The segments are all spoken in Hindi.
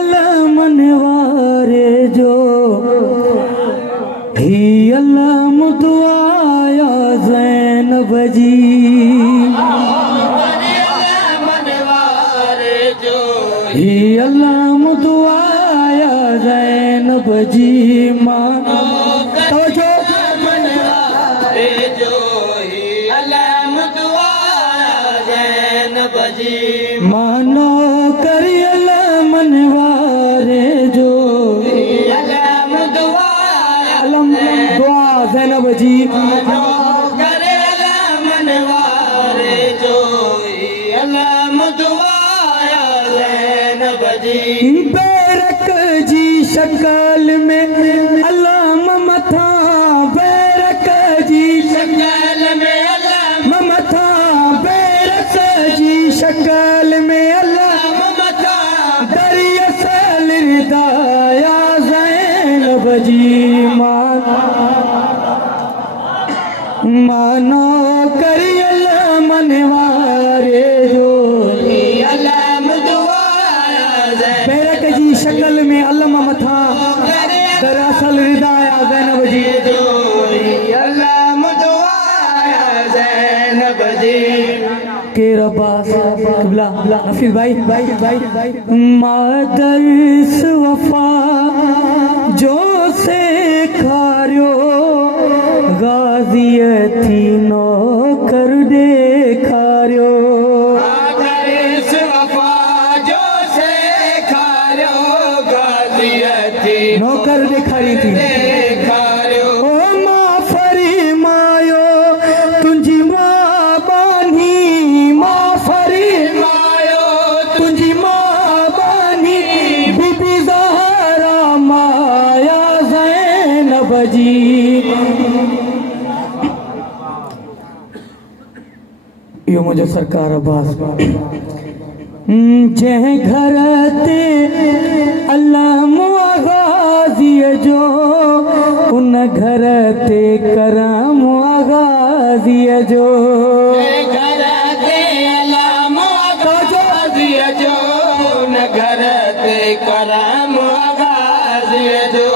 अल्लाह मनवारे जो ही अल्लाह मुतवाया ज़ैनब जी ही अल्लाह मुतवाया ज़ैनब जी मानो तवज्जो मनवारे जो ही अल्लाह मुतवाया ज़ैनब जी मानो करी अल्लाह मनवारे जो अल्लाह मुतवाया दुआ ज़ैनब जी मानो करे अल्लाह मनवारे जो अल्लाह मुतवाया ज़ैनब जी बैरक जी शक्ल में अल्लाह ममथा बैरक जी शक्ल में अल्लाह ममथा बैरक जी शक्ल में अल्लाह ममथा दरियल रिदाया ज़ैनब जी मानो करी अल्लाह मनवारे जो अल्लाह मुतवाया बैरक जी शक्ल में अल्लाह ममथा दरअसल रिदाया ज़ैनब जी अल्लाह मुतवाया ज़ैनब जी के रब्बा क़िबला हफीज़ भाई मादर्स वफा जो से खारियो गाज़ियती नौकर देखारियो मादर्स वफा जो से खारियो गाज़ियती नौकर देखारी थी देखारियो ओ मां फरीमायो तुंजी मां बानी मां फरीमायो तुंजी मां बानी बीबी ज़हरा माया ज़ैनब जी यो मुझे सरकार अब्बास जह घर ते अल्लाह मुआगाज़ी जो उन घर ते करम मुआगाज़ी जो घर ते अल्लाह मुआगाज़ी जो उन घर ते करम मुआगाज़ी जो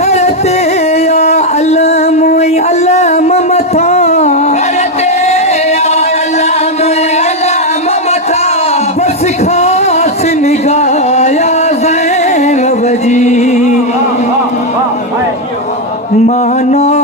घर ते या अल्लाह मोई अल्लाह ममथा खास निगाया ज़ैनब जी मानो